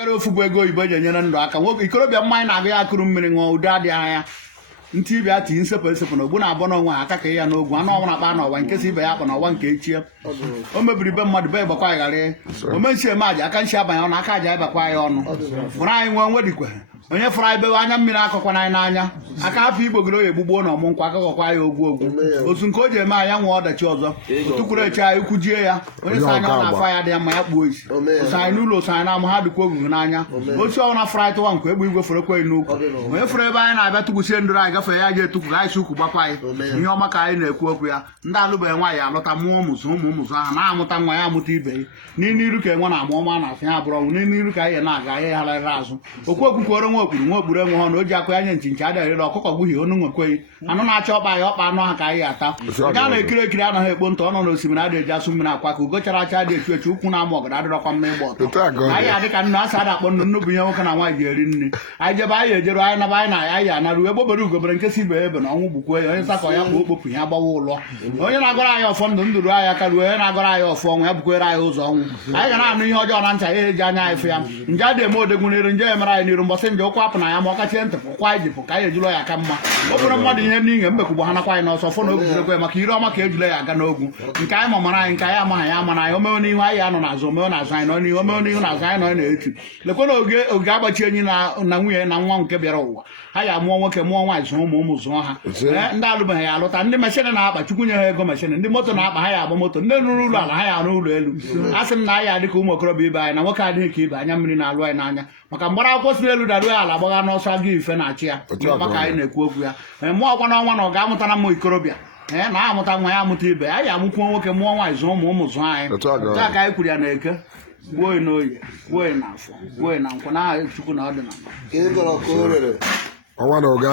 Agara ofu bụ ego oyibo eji enyere ndụ aka nwoke ikorobịa mmanya na-agụ ya akụrụ mmiri ṅụọ udo adịghị anya ntị ibe ya tii nsepụ esepụ na ogbu na-abụ n'onwe ha aka ka ya n'ogwu anụ ọnwụ na-akpa n'ọwa nke si ibe ya akpa n'ọwa nke echie o mebiri be mmadụ be gbakwa ya ghara omenchi eme aja aka nchi abanye ọnụ aka aja ịbakwa ya ọnụ fụrụ anyị nwee onwe dịkwa onye fụrụ anyị bewe anya mmiri akọkwana anyị n'anya aka hapụ igbogoro oyi egbugbo na ọmụ nkwa akakọkwa ya ogwu otu nke o ji eme anya nwee ọdachi ọzọ otukwuru eche anyị kwujie ya onye sa anya ọ na-afọ ya dị ya mma ya kpuo isi oso anyị n'ụlọ oso anyị na-amụ ha dịkwa ogugu n'anya otu ọnwụ na fụrụ anyị tụwa nkwa egbe igwe fụrụ ekweghị n'ukwu onye fụrụ ebe anyị na-abịa tụkwusie ndụrụ anyị gafee ya ji etukwu anyị si ukwu gbakwa anyị ihe ọma ka anyị na-ekwu okwu ya ndị alụbeghị nwaanyị alụta mụọ ụmụzụ ụmụzụ ahụ na-amụta nwa ya amụta ibe ya n'ime iru ka enwe na-amụ ọma na-afụ ya abụrụ ọnwụ n'ime iru ka anyị na-aga anyị gharịrị azụ okwu okwukwere nwa okpuru enwe ha na o ji akụ anya nchi adịghịrị ọkụkọ gbuhie onu nwekweghị anụ na-acha ọkpa ya ọkpa anụ ha ka anyị ata nke a na-ekiri ekiri anaghị ekpo ntọ ọnọ n'osimiri adịghị eji asụ mmiri akwa ka ugo chara acha dị echu echu ụkwụ na-ama ọgara adịrọkwa mma ịgba ọtọ anyị adị ka nnu asa ada akpọ nnu bunye nwoke na nwaanyị ga-eri nri anyị jebe anyị ejeru anyị naba anyị na anyị anarụ egbobere ugobere nkesi ibe ebe na ọnwụ gbukwe ya onye nsakọ ya kpọ okpopụ ya gbawa ụlọ onye na-agọrọ anyị ọfọ ndụ ndụrụ anyị aka ruo onye na-agọrọ anyị ọfọ ọnwụ ya bukwere anyị ụzọ ọnwụ anyị ga na-anụ ihe ọjọọ na ntị anyị eji anya anyị fụ ya nje adị eme odegwu n'iru nje emere anyị n'iru mbọsị nje ụkwụ apụ na ya ma ọ kachie ntị pụkwa anyị jipụ ka anyị ejụlọ ya aka mma ọ bụrụ mmadụ ihe n'ihe mmekwugbo ha nakwa anyị n'ọsọ fọ na ogwurekwe maka ire ọma ka ejule ya aga n'ogwu nke anyị mamara anyị nke anyị amaghị ya amara anyị omeo n'ihu anyị anọ n'azụ omeo n'azụ anyị nọ n'ihu omeo n'ihu n'azụ anyị nọ na-etu lekwe na oge agbachi enyi na nwunye na nwa nke bịara ụwa ha ya amụọ nwoke mụọ nwaanyị zụọ ụmụ zụọ ha ndị alụbeghị ya alụta ndị meshịnị na-akpa chukwu nye ha ego meshịnị ndị moto na-akpa ha ya agba moto ndị rụrụ ụlọ ala ha ya arụ ụlọ elu a sị m na anyị adịka ụmụ okorobịa ibe anyị na nwoke adịghị ka ibe anya mmiri na-alụ anyị n'anya maka mgbara akwụkwọ si n'elu daruo ya ala gbagha n'ọsọ aga ife na-achị ya maka anyị na-ekwu okwu ya mụọ ọkwa n'ọnwa na ọ ga-amụta na mmụ ikorobịa na-amụta nwa ya amụta ibe anyị amụkwuo nwoke mụọ nwaanyị zụọ ụmụ zụọ anyị taa ka anyị kwuru ya na eke gbuo n'oyi gbuo na afọ gbuo na nkwụ na aha chukwu na ọdịnala ọnwa na ụga